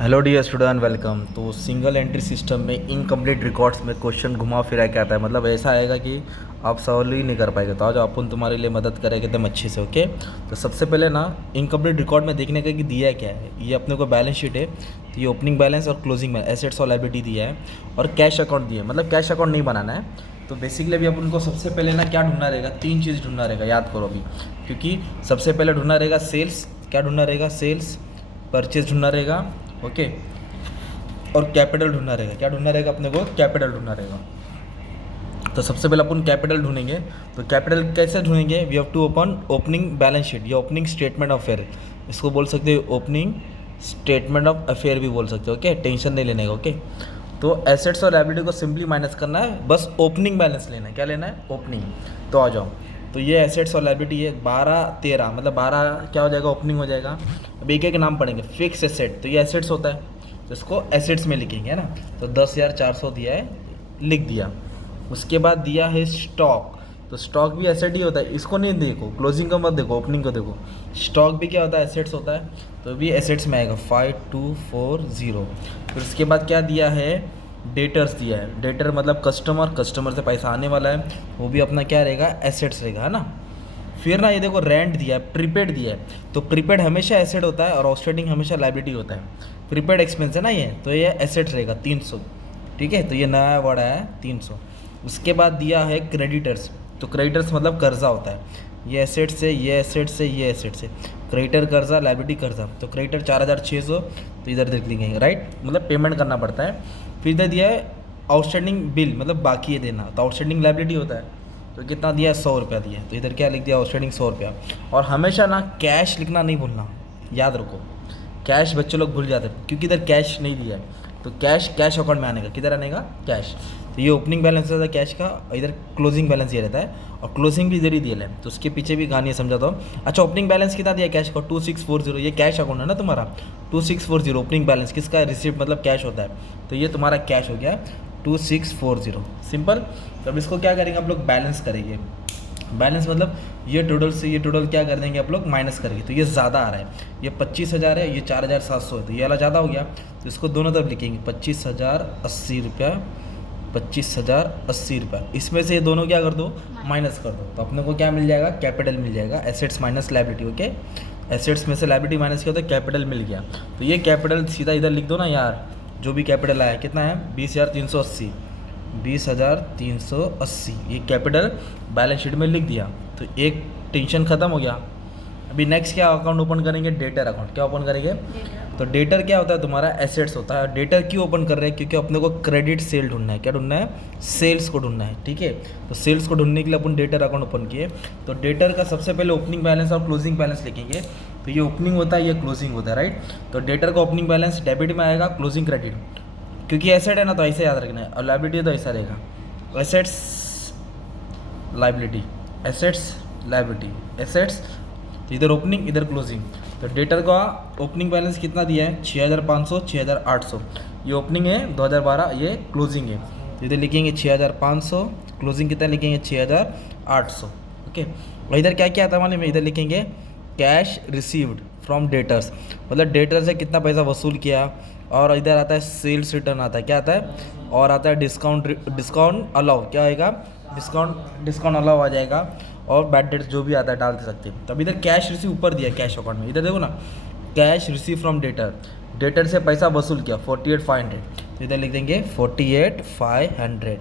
Hello dear student, welcome. तो single entry system में incomplete records में क्वेश्चन घुमा फिरा के आता है, मतलब ऐसा आएगा कि आप सॉल्व ही नहीं कर पाएंगे। तो आज अपन तुम्हारे लिए मदद करेंगे एकदम अच्छे से। ओके, तो सबसे पहले ना इनकम्प्लीट रिकॉर्ड में देखने का कि दिया क्या है। ये अपने को बैलेंस शीट है, तो ये ओपनिंग बैलेंस और क्लोजिंग बैलेंस, एसेट्स और लायबिलिटी दिया है, और कैश अकाउंट दिया है। मतलब कैश अकाउंट नहीं बनाना है। तो बेसिकली अभी अपन को सबसे पहले ना क्या ढूंढना रहेगा, तीन चीज़ ढूंढना रहेगा, याद करो अभी। क्योंकि सबसे पहले ढूंढना रहेगा सेल्स, क्या ढूंढना रहेगा, सेल्स, परचेज ढूंढना रहेगा, ओके, और कैपिटल ढूंढना रहेगा। क्या ढूंढना रहेगा अपने को, कैपिटल ढूंढना रहेगा। तो सबसे पहले अपन कैपिटल ढूंढेंगे। तो कैपिटल कैसे ढूंढेंगे, we have to open opening balance sheet या ओपनिंग स्टेटमेंट ऑफ अफेयर। इसको बोल सकते हो ओपनिंग स्टेटमेंट ऑफ अफेयर भी बोल सकते हो। ओके, टेंशन नहीं लेने का। ओके, तो एसेट्स और लायबिलिटी को सिंपली माइनस करना है, बस ओपनिंग बैलेंस लेना है। क्या लेना है, ओपनिंग। तो आ जाओ। तो ये एसेट्स और लायबिलिटी है 12-13, मतलब 12 क्या हो जाएगा, ओपनिंग हो जाएगा। अब एक एक नाम पढ़ेंगे। फिक्स एसेट, तो ये एसेट्स होता है, तो इसको एसेट्स में लिखेंगे, है ना। तो 10,400 दिया है, लिख दिया। उसके बाद दिया है स्टॉक, तो स्टॉक भी एसेट ही होता है। इसको नहीं देखो, क्लोजिंग को मत देखो, ओपनिंग को देखो। स्टॉक भी क्या होता है, एसेट्स होता है, तो भी एसेट्स में आएगा 5240। फिर उसके बाद क्या दिया है, डेटर्स दिया है। डेटर मतलब कस्टमर, कस्टमर से पैसा आने वाला है, वो भी अपना क्या रहेगा, एसेट्स रहेगा, है ना। फिर ना ये देखो रेंट दिया है, प्रीपेड दिया है। तो प्रीपेड हमेशा एसेट होता है और आउटस्टैंडिंग हमेशा लायबिलिटी होता है। प्रीपेड एक्सपेंस है ना ये, तो ये एसेट रहेगा 300। ठीक है, तो ये नया वर्ड है 300। उसके बाद दिया है क्रेडिटर्स, तो क्रेडिटर्स मतलब कर्जा होता है। ये एसेट से, ये एसेट से, ये एसेट से, क्रेडिटर कर्जा, लायबिलिटी कर्जा। तो क्रेडिटर 4,600, तो इधर देख लेंगे, राइट, मतलब पेमेंट करना पड़ता है। फिर इधर दिया है आउटस्टैंडिंग बिल, मतलब बाकी है देना, तो आउटस्टैंडिंग लायबिलिटी होता है। तो कितना दिया है, 100 रुपया दिया है, तो इधर क्या लिख दिया, आउटस्टैंडिंग 100 रुपया। और हमेशा ना कैश लिखना नहीं भूलना, याद रखो। कैश बच्चे लोग भूल जाते हैं, क्योंकि इधर कैश नहीं दिया है। तो कैश कैश अकाउंट में आने का, किधर आने का, कैश। तो ये ओपनिंग बैलेंस रहता है कैश का, इधर क्लोजिंग बैलेंस ये रहता है, और क्लोजिंग भी इधर ही दिया है। तो उसके पीछे भी कहानी समझाता हूँ। अच्छा, ओपनिंग बैलेंस कितना दिया कैश का, 2640। ये कैश अकाउंट है ना तुम्हारा, 2640 ओपनिंग बैलेंस किसका, रिसिप्ट मतलब कैश होता है। तो ये तुम्हारा कैश हो गया 2640, सिंपल। तो अब इसको क्या करेंगे आप लोग, बैलेंस करेंगे। बैलेंस मतलब ये टोटल से ये टोटल क्या कर देंगे आप लोग, माइनस करेंगे। तो ये ज़्यादा आ रहा है, ये 25,000 है, ये 4,700 है, तो ये वाला ज़्यादा हो गया। तो इसको दोनों तरफ लिखेंगे, 25,080 रुपया, 25,080 रुपया। इसमें से ये दोनों क्या कर दो, माइनस कर दो। तो अपने को क्या मिल जाएगा, कैपिटल मिल जाएगा, assets minus liability. Okay, assets में से लायबिलिटी माइनस किया तो कैपिटल मिल गया। तो ये कैपिटल सीधा इधर लिख दो ना यार, जो भी कैपिटल आया कितना है, 20,380, 20,380, ये कैपिटल बैलेंस शीट में लिख दिया। तो एक टेंशन ख़त्म हो गया। अभी नेक्स्ट क्या अकाउंट ओपन करेंगे, डेटर अकाउंट। क्या ओपन करेंगे, तो डेटर क्या होता है तुम्हारा, एसेट्स होता है। डेटर क्यों ओपन कर रहे हैं, क्योंकि अपने को क्रेडिट सेल ढूंढना है। क्या ढूंढना है, सेल्स को ढूंढना है। ठीक है, तो सेल्स को ढूंढने के लिए अपन डेटर अकाउंट ओपन किए। तो डेटर का सबसे पहले ओपनिंग बैलेंस और क्लोजिंग बैलेंस लिखेंगे। तो ये ओपनिंग होता है, ये क्लोजिंग होता है, राइट। तो डेटर का ओपनिंग बैलेंस डेबिट में आएगा, क्लोजिंग क्रेडिट, क्योंकि एसेट है ना, तो ऐसे याद रखना है, और लायबिलिटी है तो ऐसा रहेगा, assets liability, assets liability, assets, इधर ओपनिंग इधर क्लोजिंग। तो डेटर का ओपनिंग बैलेंस कितना दिया है, 6,500, 6,800, ये ओपनिंग है 2012, ये क्लोजिंग है। तो इधर लिखेंगे 6,500, क्लोजिंग कितना लिखेंगे 6,800। ओके, और इधर क्या क्या आता है मालूम है, इधर लिखेंगे कैश रिसीव्ड फ्रॉम डेटर्स, मतलब डेटर से कितना पैसा वसूल किया। और इधर आता है सेल्स रिटर्न आता है, क्या आता है, और आता है डिस्काउंट अलाउ, क्या आएगा, डिस्काउंट अलाउ आ जाएगा। और बैड डेट्स जो भी आता है डाल सकते हैं। तब इधर कैश रिसीव ऊपर दिया कैश अकाउंट में, इधर देखो ना, cash receive from debtor, debtor से पैसा वसूल किया 48,500, तो इधर लिख देंगे 48,500,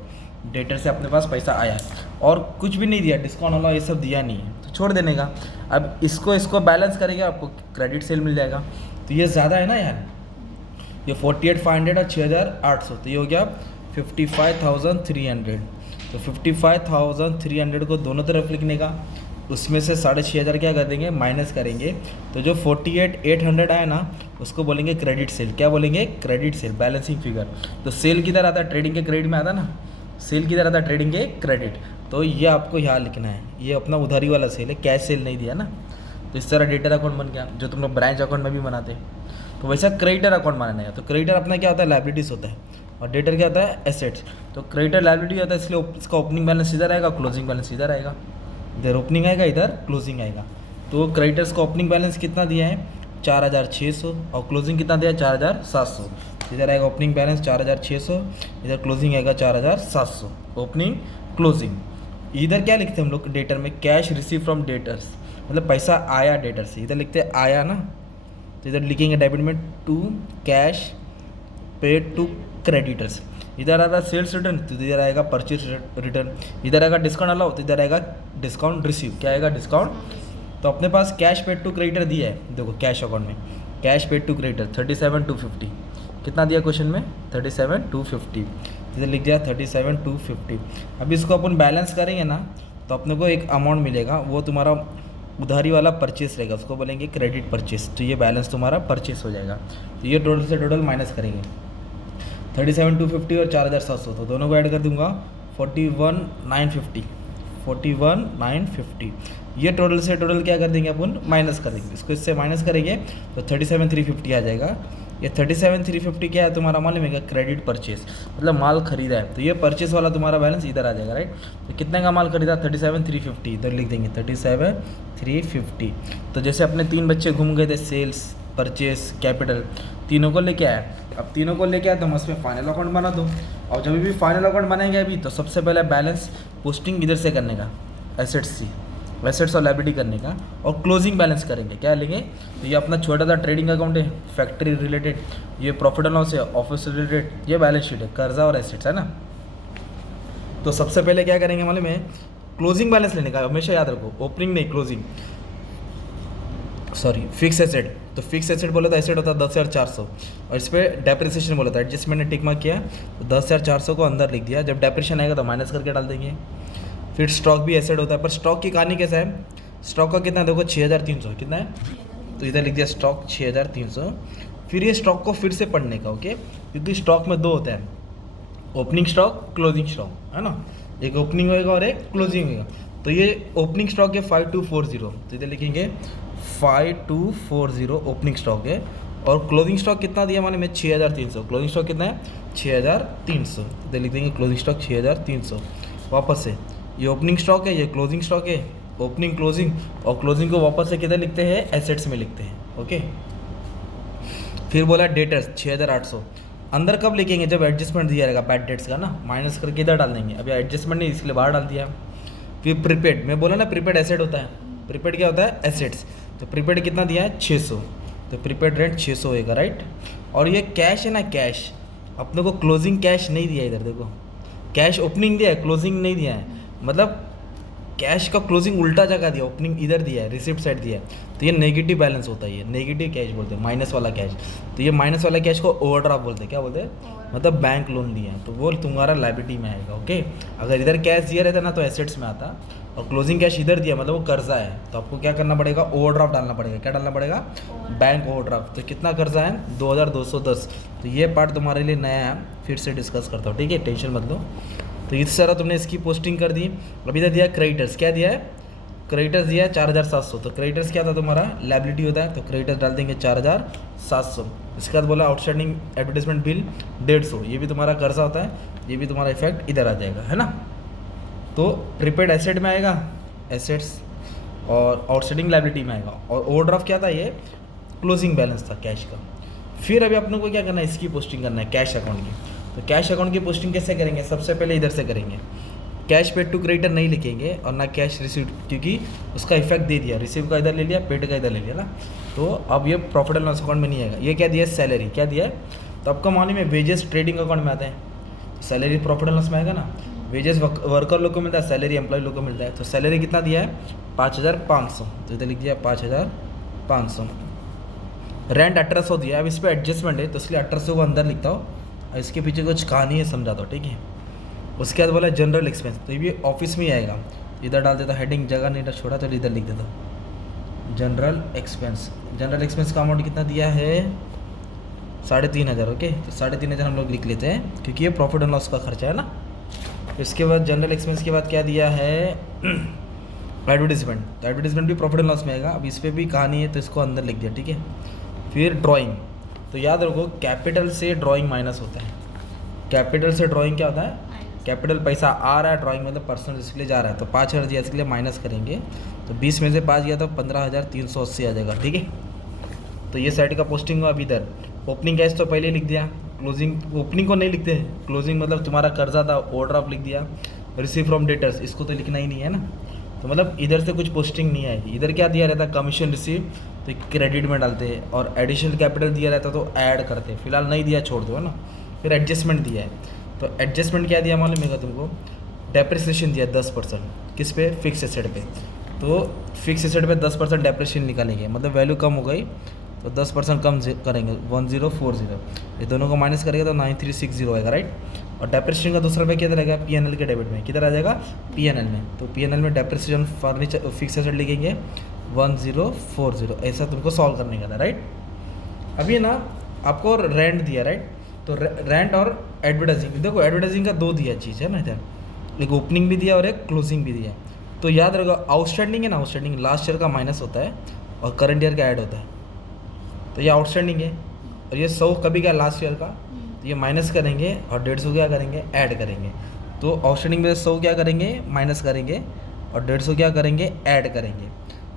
डेटर से अपने पास पैसा आया। और कुछ भी नहीं दिया, डिस्काउंट अलाउ ये सब दिया नहीं है, तो छोड़ देने का। अब इसको बैलेंस करेंगे, आपको क्रेडिट सेल मिल जाएगा। तो ये ज़्यादा है ना यार, ये 48,500 और 6,800, तो ये हो गया 55,300। तो 55,300 को दोनों तरफ लिखने का, उसमें से 6,500 क्या कर देंगे, माइनस करेंगे। तो जो 48,800 आया ना, उसको बोलेंगे क्रेडिट सेल। क्या बोलेंगे, क्रेडिट सेल, बैलेंसिंग फिगर। तो सेल किधर आता है, ट्रेडिंग के क्रेडिट में आता है ना, सेल किधर आता है, ट्रेडिंग के क्रेडिट। तो ये आपको यहाँ लिखना है, ये अपना उधारी वाला सेल है, कैश सेल नहीं दिया ना। तो इस तरह डेटर अकाउंट बन गया, जो तुम लोग ब्रांच अकाउंट में भी बनाते हैं। तो वैसा क्रेडिटर अकाउंट माना है। तो क्रेडिटर अपना क्या होता है, लायबिलिटीज़ होता है, और डेटर क्या होता है, एसेट्स। तो क्रेडिटर लायबिलिटी होता है, इसलिए इसका ओपनिंग बैलेंस इधर आएगा, क्लोजिंग बैलेंस इधर आएगा। इधर ओपनिंग आएगा, इधर क्लोजिंग आएगा। तो क्रेडिटर्स का ओपनिंग बैलेंस कितना दिया है, 4,600 और क्लोजिंग कितना दिया 4,700। इधर आएगा ओपनिंग बैलेंस 4,600, इधर क्लोजिंग आएगा 4,700 ओपनिंग क्लोजिंग। इधर क्या लिखते हैं हम लोग डेटर में, कैश रिसीव फ्रॉम डेटर्स, मतलब पैसा आया डेटर से, इधर लिखते हैं आया ना, तो इधर लिखेंगे डेबिट में to cash paid to creditors. इधर आ रहा सेल्स रिटर्न तो इधर आएगा परचेज रिटर्न, इधर आएगा डिस्काउंट अलाउ तो इधर आएगा डिस्काउंट रिसीव। क्या आएगा डिस्काउंट। तो अपने पास कैश पेड टू क्रेडिटर दिया है, देखो कैश अकाउंट में कैश पेड टू क्रेडिटर 37,250 कितना दिया क्वेश्चन में 37,250, इधर लिख दिया 37,250। अब इसको अपन बैलेंस करेंगे ना तो अपने को एक अमाउंट मिलेगा, वो तुम्हारा उधारी वाला परचेस रहेगा, उसको बोलेंगे क्रेडिट परचेस। तो ये बैलेंस तुम्हारा परचेस हो जाएगा। तो ये टोटल से टोटल माइनस करेंगे 37,250 और 4,700, तो दोनों को ऐड कर दूंगा 41,950। ये टोटल से टोटल क्या कर देंगे अपन माइनस कर देंगे, इसको इससे माइनस करेंगे तो 37,350 आ जाएगा। ये 37,350 क्या है तुम्हारा मालूम है, क्रेडिट परचेस, मतलब माल खरीदा है, तो ये परचेस वाला तुम्हारा बैलेंस इधर आ जाएगा राइट। तो कितने का माल खरीदा 37,350, इधर लिख देंगे 37,350। तो जैसे अपने 3 बच्चे घूम गए थे सेल्स परचेस कैपिटल, तीनों को लेके आए, अब तीनों को लेके आए तो हम उसमें फाइनल अकाउंट बना दो। और जब भी फाइनल अकाउंट बनाएंगे अभी तो सबसे पहले बैलेंस पोस्टिंग इधर से करने का, एसेट्स और लायबिलिटी करने का, और क्लोजिंग बैलेंस करेंगे। क्या लेंगे, तो ये अपना छोटा सा ट्रेडिंग अकाउंट है फैक्ट्री रिलेटेड, ये प्रॉफिट एंड लॉस है ऑफिस रिलेटेड, ये बैलेंस शीट है कर्जा और एसेट्स है ना। तो सबसे पहले क्या करेंगे मालूम है, क्लोजिंग बैलेंस लेने का, हमेशा याद रखो ओपनिंग नहीं क्लोजिंग, सॉरी फिक्स एसेट। तो फिक्स एसेट बोला था एसेट होता है 10,400 और इस पर डेप्रिसिएशन बोला था, एडजस्टमेंट ने टिक मार्क किया तो 10,400 को अंदर लिख दिया, जब डेप्रिसिएशन आएगा तो माइनस करके डाल देंगे। फिर स्टॉक भी एसेट होता है, पर स्टॉक की कहानी कैसा है, स्टॉक का कितना देखो 6,300 कितना है, तो इधर लिख दिया स्टॉक 6,300। फिर ये स्टॉक को फिर से पढ़ने का ओके, क्योंकि स्टॉक में 2 होता है, ओपनिंग स्टॉक क्लोजिंग स्टॉक है ना, एक ओपनिंग होएगा और एक क्लोजिंग होएगा। तो ये ओपनिंग स्टॉक है 5240, तो इधर लिखेंगे 5240 ओपनिंग स्टॉक है, और क्लोजिंग स्टॉक कितना दिया माने में 6,300, क्लोजिंग स्टॉक कितना है 6,300, इधर लिख देंगे क्लोजिंग स्टॉक 6,300। वापस से ये ओपनिंग स्टॉक है, ये क्लोजिंग स्टॉक है, ओपनिंग क्लोजिंग, और क्लोजिंग को वापस से किधर लिखते हैं एसेट्स में लिखते हैं ओके। फिर बोला डेटर्स 6,800, अंदर कब लिखेंगे जब एडजस्टमेंट दिया रहेगा बैड डेट्स का ना, माइनस करके इधर डाल देंगे, अभी एडजस्टमेंट नहीं इसलिए बाहर डाल दिया। फिर प्रीपेड, मैं बोला ना प्रीपेड एसेट होता है, प्रीपेड क्या होता है एसेट्स, तो प्रीपेड कितना दिया है 600, तो प्रीपेड रेंट 600 होएगा राइट। और ये कैश है ना, कैश अपने को क्लोजिंग कैश नहीं दिया, इधर देखो कैश ओपनिंग दिया है क्लोजिंग नहीं दिया है, मतलब कैश का क्लोजिंग उल्टा जगह दिया, ओपनिंग इधर दिया है, रिसिप्ट साइड दिया है, तो ये नेगेटिव बैलेंस होता है, ये नेगेटिव कैश बोलते हैं, माइनस वाला कैश। तो ये माइनस वाला कैश को ओवरड्राफ्ट बोलते हैं, क्या बोलते हैं, मतलब बैंक लोन दिया है तो वो तुम्हारा लायबिलिटी में आएगा ओके। अगर इधर कैश दिया रहता ना तो एसेट्स में आता, और क्लोजिंग कैश इधर दिया मतलब वो कर्जा है, तो आपको क्या करना पड़ेगा ओवरड्राफ्ट डालना पड़ेगा। क्या डालना पड़ेगा बैंक ओवरड्राफ्ट। तो कितना कर्जा है 2,210, तो ये पार्ट तुम्हारे लिए नया है, फिर से डिस्कस करता हूँ ठीक है, टेंशन मत लो। तो इस तरह तुमने इसकी पोस्टिंग कर दी। अब इधर दिया क्रेडिटर्स, क्या दिया है क्रेडिटर्स दिया है 4,700, तो क्रेडिटर्स क्या था तुम्हारा लायबिलिटी होता है, तो क्रेडिटर्स डाल देंगे 4,700। इसके बाद बोला आउटस्टैंडिंग एडवर्टाइजमेंट बिल 150, ये भी तुम्हारा कर्जा होता है, ये भी तुम्हारा इफेक्ट इधर आ जाएगा है ना। तो प्रीपेड एसेट में आएगा एसेट्स, और आउटस्टैंडिंग लायबिलिटी में आएगा, और ओवरड्राफ्ट क्या था ये क्लोजिंग बैलेंस था कैश का। फिर अभी अपने को क्या करना है, इसकी पोस्टिंग करना है कैश अकाउंट की। तो कैश अकाउंट की पोस्टिंग कैसे करेंगे, सबसे पहले इधर से करेंगे, कैश पेड टू क्रेडिटर नहीं लिखेंगे और ना कैश रिसीव, क्योंकि उसका इफेक्ट दे दिया, रिसीव का इधर ले लिया पेड का इधर ले लिया ना, तो अब ये प्रॉफिट एंड लॉस अकाउंट में नहीं आएगा। ये क्या दिया है सैलरी, क्या दिया है, तो आपका मालूम है वेजेस ट्रेडिंग अकाउंट में आता है, सैलरी प्रॉफिट एंड लॉस में आएगा ना, वेजेस वर्कर लोग को मिलता है, सैलरी एम्प्लॉय लोग को मिलता है। तो सैलरी कितना दिया है 5,500, तो इधर लिख दिया 5,500। रेंट 1,800 दिया है, अब इस पर एडजस्टमेंट है तो इसलिए 1,800 को अंदर लिखता हूँ, और इसके पीछे कुछ कहानी है समझाता हूँ ठीक है। उसके बाद बोला जनरल एक्सपेंस, तो ये भी ऑफिस में ही आएगा, इधर डाल देता हेडिंग, जगह नहीं छोड़ा तो इधर लिख देता जनरल एक्सपेंस। जनरल एक्सपेंस का अमाउंट कितना दिया है 3,500 ओके, तो 3,500 हम लोग लिख लेते हैं क्योंकि ये प्रॉफिट एंड लॉस का खर्चा है ना। इसके बाद जनरल एक्सपेंस के बाद क्या दिया है एडवर्टीजमेंट, तो एडवर्टीजमेंट भी प्रॉफिट एंड लॉस में आएगा, अब इस पर भी कहानी है तो इसको अंदर लिख दिया ठीक है। फिर ड्राइंग, तो याद रखो कैपिटल से ड्राइंग माइनस होता है, कैपिटल से ड्राइंग क्या होता है, कैपिटल पैसा आ रहा है, ड्राइंग मतलब पर्सनल रिस्क के लिए जा रहा है, तो 5,000 दिया इसके लिए माइनस करेंगे, तो 20 में से 5 गया तो 15,380 आ जाएगा ठीक है। तो ये साइड का पोस्टिंग हुआ, अब इधर ओपनिंग कैश तो पहले लिख दिया, क्लोजिंग ओपनिंग को नहीं लिखते हैं, क्लोजिंग मतलब तुम्हारा कर्जा था, ओवरड्राफ्ट लिख दिया, रिसीव फ्रॉम डेटर्स इसको तो लिखना ही नहीं है ना, तो मतलब इधर से कुछ पोस्टिंग नहीं आएगी। इधर क्या दिया रहता है, कमीशन रिसीव, तो क्रेडिट में डालते हैं, और एडिशनल कैपिटल दिया रहता तो ऐड करते हैं, फिलहाल नहीं दिया छोड़ दो है ना। फिर एडजस्टमेंट दिया है, तो एडजस्टमेंट क्या दिया मालूम है तुमको, डेप्रिसिएशन दिया 10%, किस पे, फिक्स एसेट पे। तो फिक्स एसेट पे 10% डेप्रिसिएशन निकालेंगे, मतलब वैल्यू कम हो गई तो 10% कम करेंगे, 1040, ये दोनों को माइनस करेंगे तो 9360 आएगा, राइट। और डेप्रिसिएशन का दूसरा पे किधर रहेगा, पीएनएल के डेबिट में, किधर आ जाएगा, पीएनएल में। तो पीएनएल में डेप्रिसिएशन फर्नीचर फिक्स एसेट लिखेंगे 1040, ऐसा तुमको सॉल्व करने का था, राइट। अभी ना आपको रेंट दिया, राइट, तो रेंट और एडवर्टाइजिंग, देखो एडवर्टाइजिंग का दो दिया चीज़ है ना इधर, एक ओपनिंग भी दिया और एक क्लोजिंग भी दिया। तो याद रखो आउटस्टैंडिंग है ना, आउटस्टैंडिंग लास्ट ईयर का माइनस होता है और करंट ईयर का ऐड होता है, तो ये आउटस्टैंडिंग है, और ये 100 कभी क्या लास्ट ईयर का, तो ये माइनस करेंगे और 150 क्या करेंगे, ऐड करेंगे। तो आउटस्टैंडिंग में 100 क्या करेंगे, माइनस करेंगे, और 150 क्या करेंगे, ऐड करेंगे।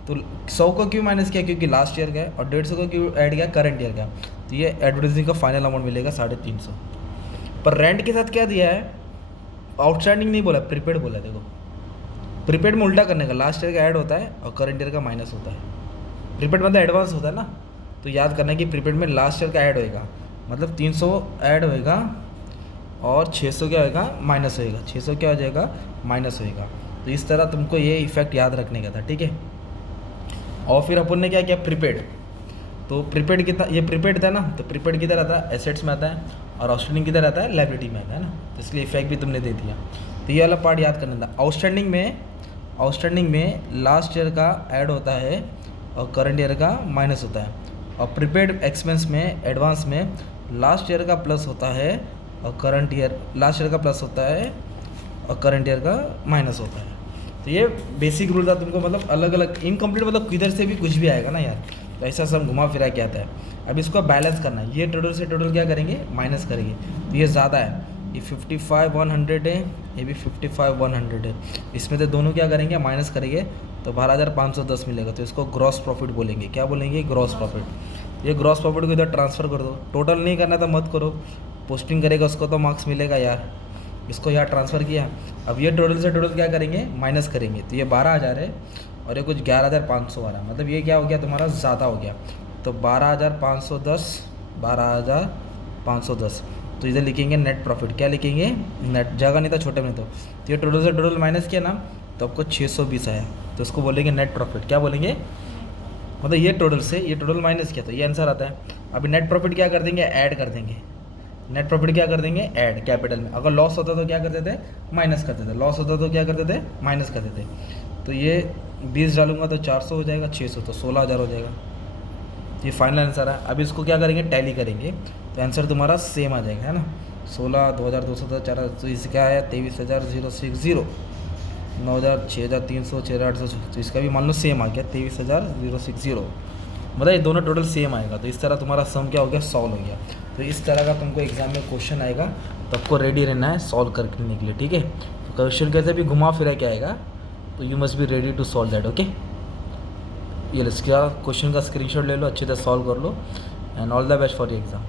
तो 100 को क्यों माइनस किया, क्योंकि लास्ट ईयर का है, और 150 को क्यों ऐड किया, करंट ईयर का। तो ये एडवर्टाइजिंग का फाइनल अमाउंट मिलेगा 350। पर रेंट के साथ क्या दिया है, आउटस्टैंडिंग नहीं बोला, प्रीपेड बोला है। देखो प्रीपेड में उल्टा करने का, लास्ट ईयर का ऐड होता है और करंट ईयर का माइनस होता है। प्रीपेड मतलब एडवांस होता है ना, तो याद करना है कि प्रीपेड में लास्ट ईयर का ऐड होएगा, मतलब 300 ऐड होएगा और 600 क्या होएगा, माइनस होएगा, 600 क्या हो जाएगा, माइनस होएगा। तो इस तरह तुमको ये इफेक्ट याद रखने का था, ठीक है। और फिर अपन ने क्या किया, प्रीपेड, तो प्रीपेड कितना, ये प्रीपेड था ना, तो प्रीपेड किधर आता है, एसेट्स में आता है, और आउटस्टैंडिंग किधर आता है, लायबिलिटी में आता है ना, तो इसलिए इफेक्ट भी तुमने दे दिया। तो ये वाला पार्ट याद करना था। आउटस्टैंडिंग में लास्ट ईयर का ऐड होता है और करंट ईयर का माइनस होता है, और प्रीपेड एक्सपेंस में, एडवांस में लास्ट ईयर का प्लस होता है और करंट ईयर, लास्ट ईयर का प्लस होता है और करंट ईयर का माइनस होता है। तो ये बेसिक रूल था तुमको, मतलब अलग अलग इनकम्प्लीट मतलब किधर से भी कुछ भी आएगा ना यार, तो ऐसा सब घुमा फिरा के आता है। अब इसको बैलेंस करना है, ये टोटल से टोटल क्या करेंगे, माइनस करेंगे। तो ये ज़्यादा है, ये 55,100 है, ये भी 55,100 है, इसमें से दोनों क्या करेंगे, माइनस करेंगे, तो 12,510 मिलेगा। तो इसको ग्रॉस प्रॉफिट बोलेंगे, क्या बोलेंगे, ग्रॉस प्रॉफिट। ये ग्रॉस प्रॉफिट को इधर ट्रांसफ़र कर दो, टोटल नहीं करना तो मत करो, पोस्टिंग करेगा उसको तो मार्क्स मिलेगा यार, इसको यहाँ ट्रांसफ़र किया। अब ये टोटल से टोटल क्या करेंगे, माइनस करेंगे, तो ये 12,000 है और ये कुछ 11,500 आ रहा है, मतलब ये क्या हो गया तुम्हारा, ज़्यादा हो गया। तो 12,510, तो इधर लिखेंगे नेट प्रॉफिट, क्या लिखेंगे, नेट, जगह नहीं था छोटे में, तो ये टोटल से टोटल माइनस किया ना, तो आपको 620 आया, तो उसको बोलेंगे नेट प्रॉफिट, क्या बोलेंगे, मतलब ये टोटल से ये टोटल माइनस किया, तो ये आंसर आता है। अभी नेट प्रॉफिट क्या कर देंगे, ऐड कर देंगे, नेट प्रॉफिट क्या कर देंगे, ऐड कैपिटल में। अगर लॉस होता तो क्या करते थे, माइनस करते थे, लॉस होता तो क्या करते थे, माइनस करते थे। तो ये 20 डालूंगा तो 400 हो जाएगा, 600 तो 16,000 हो जाएगा। ये फाइनल आंसर है। अब इसको क्या करेंगे, टैली करेंगे, तो आंसर तुम्हारा सेम आ जाएगा, है ना, 16, 2,200, 4, तो इससे क्या है, 23,060, 9,000, 6,300, 6,800, तो इसका भी मान लो सेम आ गया, 23,060, मतलब ये दोनों टोटल सेम आएगा। तो इस तरह तुम्हारा सम क्या हो गया, सॉल्व हो गया। तो इस तरह का तुमको एग्जाम में क्वेश्चन आएगा, तो आपको रेडी रहना है सॉल्व करने के लिए, ठीक है। तो क्वेश्चन कैसे भी घुमा फिरा के आएगा, तो you must be ready to solve that, okay. ये इसका क्वेश्चन का स्क्रीनशॉट ले लो, अच्छे से सॉल्व कर लो, and all the best for your exam.